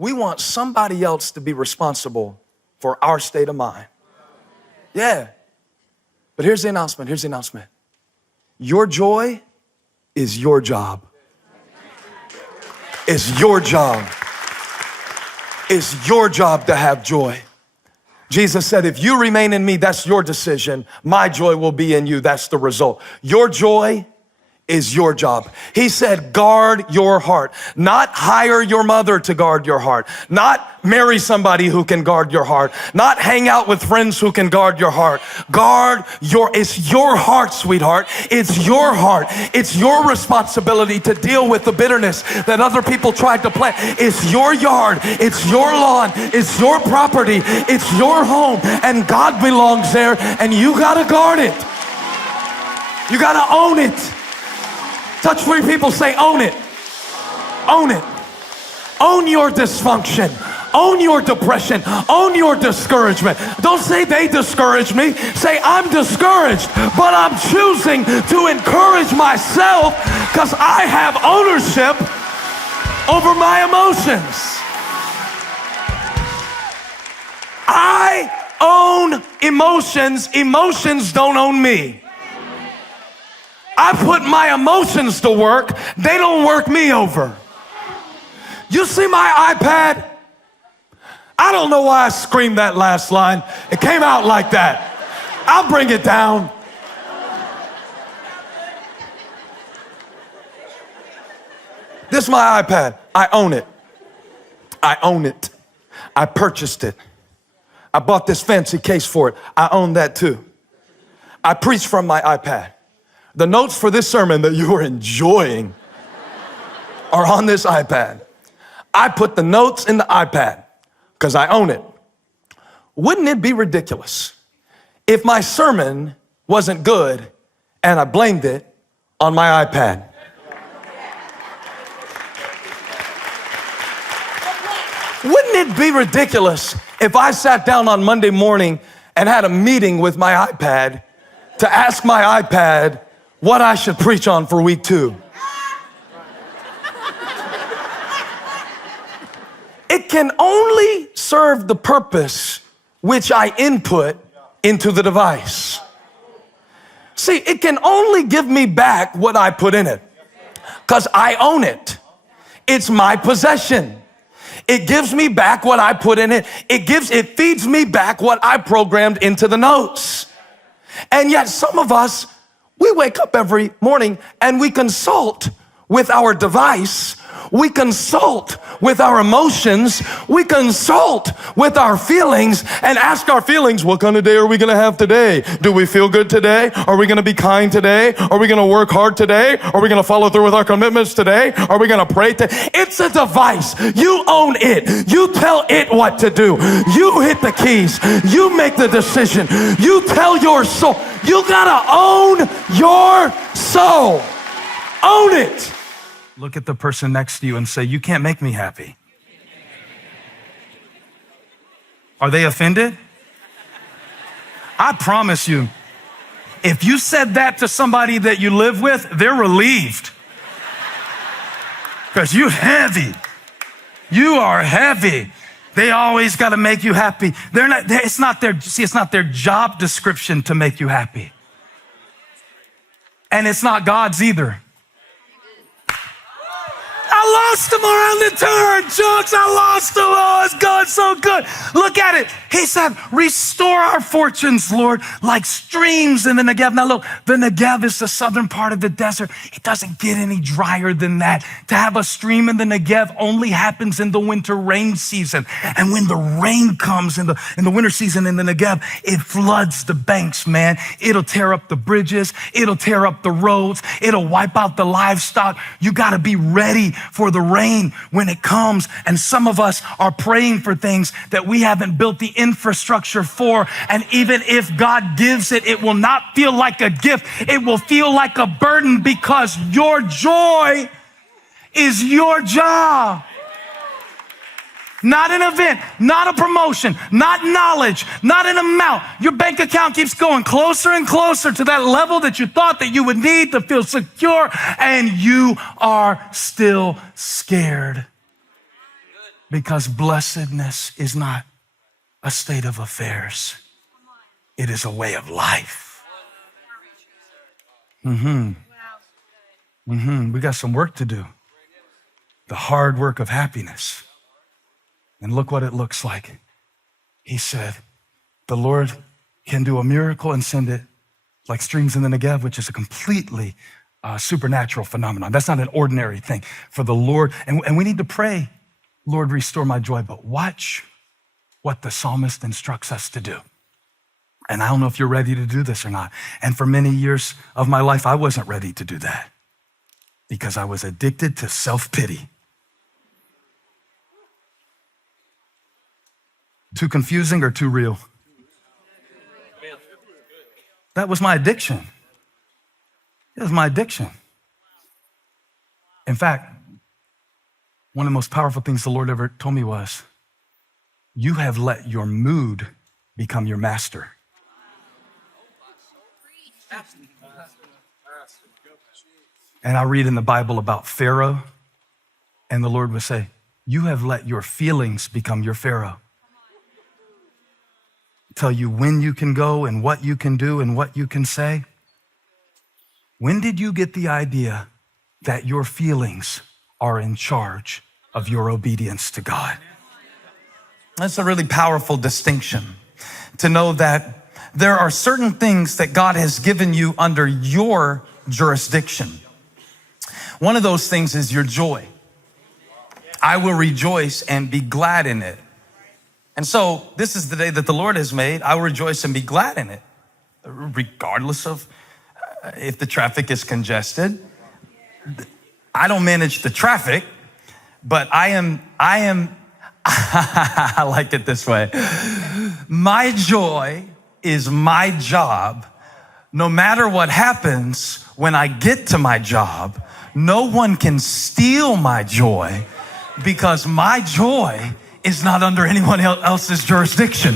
we want somebody else to be responsible for our state of mind. Yeah. But here's the announcement. Your joy is your job. It's your job. It's your job to have joy. Jesus said, if you remain in me, that's your decision. My joy will be in you. That's the result. Your joy is your job. He said, guard your heart, not hire your mother to guard your heart, not marry somebody who can guard your heart, not hang out with friends who can guard your heart. It's your heart, sweetheart. It's your heart. It's your responsibility to deal with the bitterness that other people tried to plant. It's your yard. It's your lawn. It's your property. It's your home. And God belongs there, and you gotta guard it. You gotta own it. Touch 3 people, say own it. Own it. Own your dysfunction. Own your depression. Own your discouragement. Don't say they discourage me. Say I'm discouraged, but I'm choosing to encourage myself because I have ownership over my emotions. I own emotions. Emotions don't own me. I put my emotions to work. They don't work me over. You see my iPad? I don't know why I screamed that last line. It came out like that. I'll bring it down. This is my iPad. I own it. I own it. I purchased it. I bought this fancy case for it. I own that too. I preach from my iPad. The notes for this sermon that you are enjoying are on this iPad. I put the notes in the iPad because I own it. Wouldn't it be ridiculous if my sermon wasn't good and I blamed it on my iPad? Wouldn't it be ridiculous if I sat down on Monday morning and had a meeting with my iPad to ask my iPad what I should preach on for week 2? It can only serve the purpose which I input into the device. See, it can only give me back what I put in it because I own it. It's my possession. It gives me back what I put in it. It feeds me back what I programmed into the notes. And yet some of us, we wake up every morning and we consult with our device. We consult with our emotions. We consult with our feelings and ask our feelings, what kind of day are we going to have today? Do we feel good today? Are we going to be kind today? Are we going to work hard today? Are we going to follow through with our commitments today? Are we going to pray today? It's a device. You own it. You tell it what to do. You hit the keys. You make the decision. You tell your soul. You got to own your soul. Own it. Look at the person next to you and say, you can't make me happy. Are they offended? I promise you, if you said that to somebody that you live with, they're relieved. Because you're heavy. You are heavy. They always got to make you happy. It's not their job description to make you happy. And it's not God's either. I lost him around the turn, Chunks. I lost him. Oh, it's going so good. Look at it. He said, restore our fortunes, Lord, like streams in the Negev. Now look, the Negev is the southern part of the desert. It doesn't get any drier than that. To have a stream in the Negev only happens in the winter rain season. And when the rain comes in the winter season in the Negev, it floods the banks, man. It'll tear up the bridges. It'll tear up the roads. It'll wipe out the livestock. You got to be ready for the rain when it comes. And some of us are praying for things that we haven't built the infrastructure for. And even if God gives it, it will not feel like a gift. It will feel like a burden because your joy is your job. Not an event, not a promotion, not knowledge, not an amount. Your bank account keeps going closer and closer to that level that you thought that you would need to feel secure, and you are still scared. Because blessedness is not a state of affairs. It is a way of life. We got some work to do. The hard work of happiness. And look what it looks like. He said, the Lord can do a miracle and send it like streams in the Negev, which is a completely supernatural phenomenon. That's not an ordinary thing for the Lord. And we need to pray, Lord, restore my joy. But watch what the psalmist instructs us to do. And I don't know if you're ready to do this or not. And for many years of my life, I wasn't ready to do that because I was addicted to self-pity. Too confusing or too real? That was my addiction. It was my addiction. In fact, one of the most powerful things the Lord ever told me was, you have let your mood become your master. And I read in the Bible about Pharaoh, and the Lord would say, you have let your feelings become your Pharaoh. Tell you when you can go and what you can do and what you can say. When did you get the idea that your feelings are in charge of your obedience to God? That's a really powerful distinction, to know that there are certain things that God has given you under your jurisdiction. One of those things is your joy. I will rejoice and be glad in it. And so this is the day that the Lord has made. I will rejoice and be glad in it, regardless of if the traffic is congested. I don't manage the traffic, but I am, I like it this way. My joy is my job. No matter what happens when I get to my job, no one can steal my joy because my joy is not under anyone else's jurisdiction.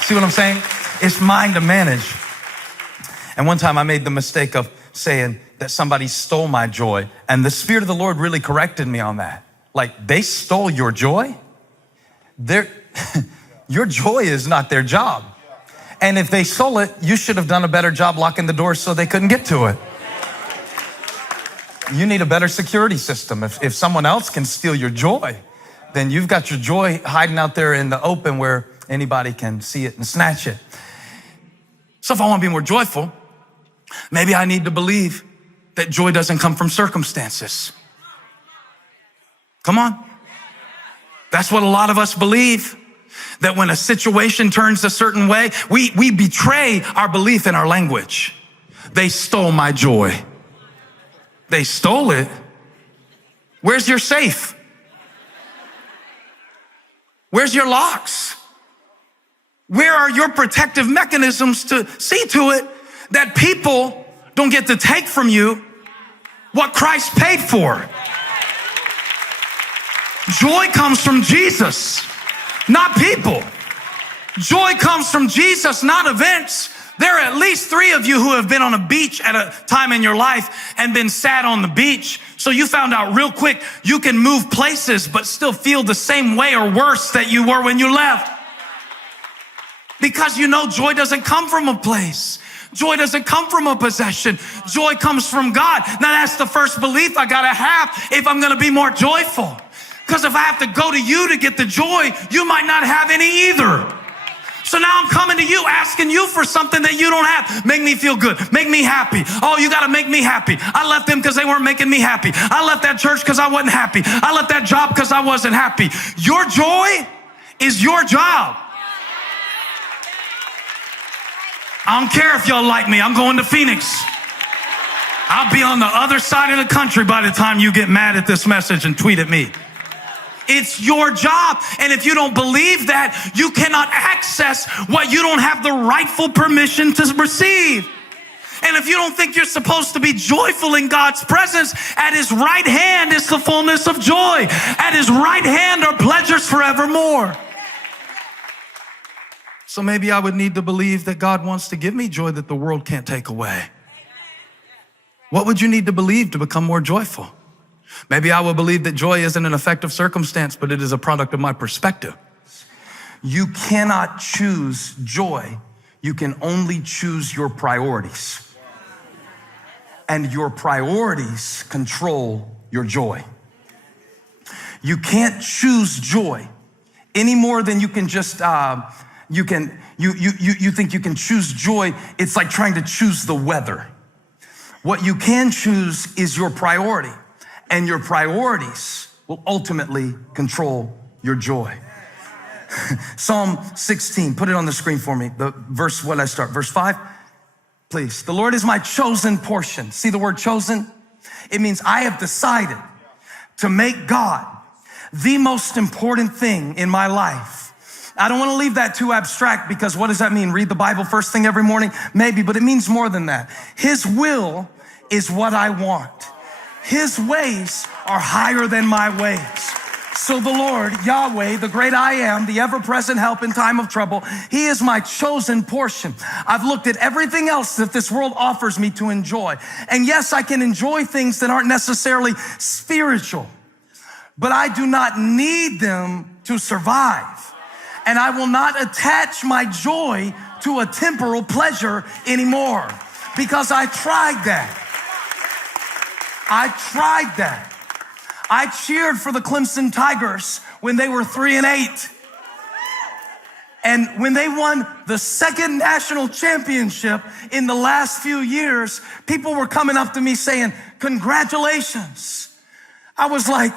See what I'm saying? It's mine to manage. And one time I made the mistake of saying that somebody stole my joy, and the Spirit of the Lord really corrected me on that. Like, they stole your joy? Your joy is not their job. And if they stole it, you should have done a better job locking the doors so they couldn't get to it. You need a better security system. If someone else can steal your joy, then you've got your joy hiding out there in the open where anybody can see it and snatch it. So if I want to be more joyful, maybe I need to believe that joy doesn't come from circumstances. Come on. That's what a lot of us believe, that when a situation turns a certain way, we betray our belief in our language. They stole my joy. They stole it. Where's your safe? Where's your locks? Where are your protective mechanisms to see to it that people don't get to take from you what Christ paid for? Joy comes from Jesus, not people. Joy comes from Jesus, not events. There are at least 3 of you who have been on a beach at a time in your life and been sad on the beach. So you found out real quick you can move places but still feel the same way or worse that you were when you left. Because you know joy doesn't come from a place. Joy doesn't come from a possession. Joy comes from God. Now that's the first belief I gotta have if I'm gonna be more joyful. Because if I have to go to you to get the joy, you might not have any either. So now I'm coming to you, asking you for something that you don't have. Make me feel good. Make me happy. Oh, you got to make me happy. I left them because they weren't making me happy. I left that church because I wasn't happy. I left that job because I wasn't happy. Your joy is your job. I don't care if y'all like me. I'm going to Phoenix. I'll be on the other side of the country by the time you get mad at this message and tweet at me. It's your job. And if you don't believe that, you cannot access what you don't have the rightful permission to receive. And if you don't think you're supposed to be joyful in God's presence, at his right hand is the fullness of joy. At his right hand are pleasures forevermore. So maybe I would need to believe that God wants to give me joy that the world can't take away. What would you need to believe to become more joyful? Maybe I will believe that joy isn't an effect of circumstance, but it is a product of my perspective. You cannot choose joy. You can only choose your priorities. And your priorities control your joy. You can't choose joy any more than you can just, you think you can choose joy. It's like trying to choose the weather. What you can choose is your priority, and your priorities will ultimately control your joy. Psalm 16, put it on the screen for me. The verse, what I start, verse 5, please. The Lord is my chosen portion. See the word chosen? It means I have decided to make God the most important thing in my life. I don't want to leave that too abstract, because what does that mean? Read the Bible first thing every morning? Maybe, but it means more than that. His will is what I want. His ways are higher than my ways. So the Lord, Yahweh, the great I am, the ever-present help in time of trouble, he is my chosen portion. I've looked at everything else that this world offers me to enjoy. And yes, I can enjoy things that aren't necessarily spiritual, but I do not need them to survive. And I will not attach my joy to a temporal pleasure anymore, because I tried that. I cheered for the Clemson Tigers when they were 3-8. And when they won the second national championship in the last few years, people were coming up to me saying, congratulations. I was like,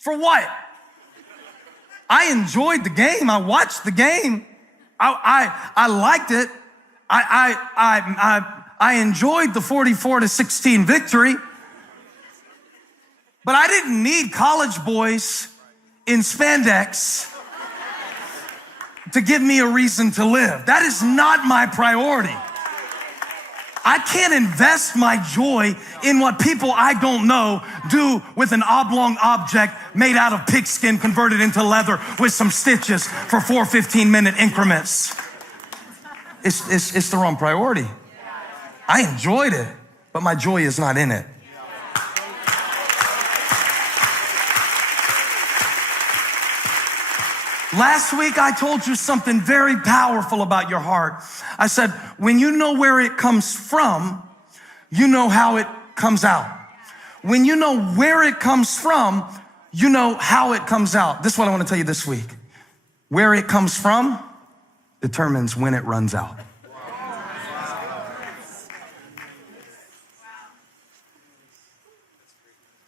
for what? I enjoyed the game. I watched the game. I liked it. I enjoyed the 44-16 victory. But I didn't need college boys in spandex to give me a reason to live. That is not my priority. I can't invest my joy in what people I don't know do with an oblong object made out of pigskin converted into leather with some stitches for 4 15-minute increments. It's the wrong priority. I enjoyed it, but my joy is not in it. Last week, I told you something very powerful about your heart. I said, when you know where it comes from, you know how it comes out. When you know where it comes from, you know how it comes out. This is what I want to tell you this week. Where it comes from determines when it runs out.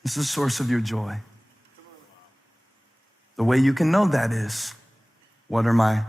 This is the source of your joy. The way you can know that is, what are my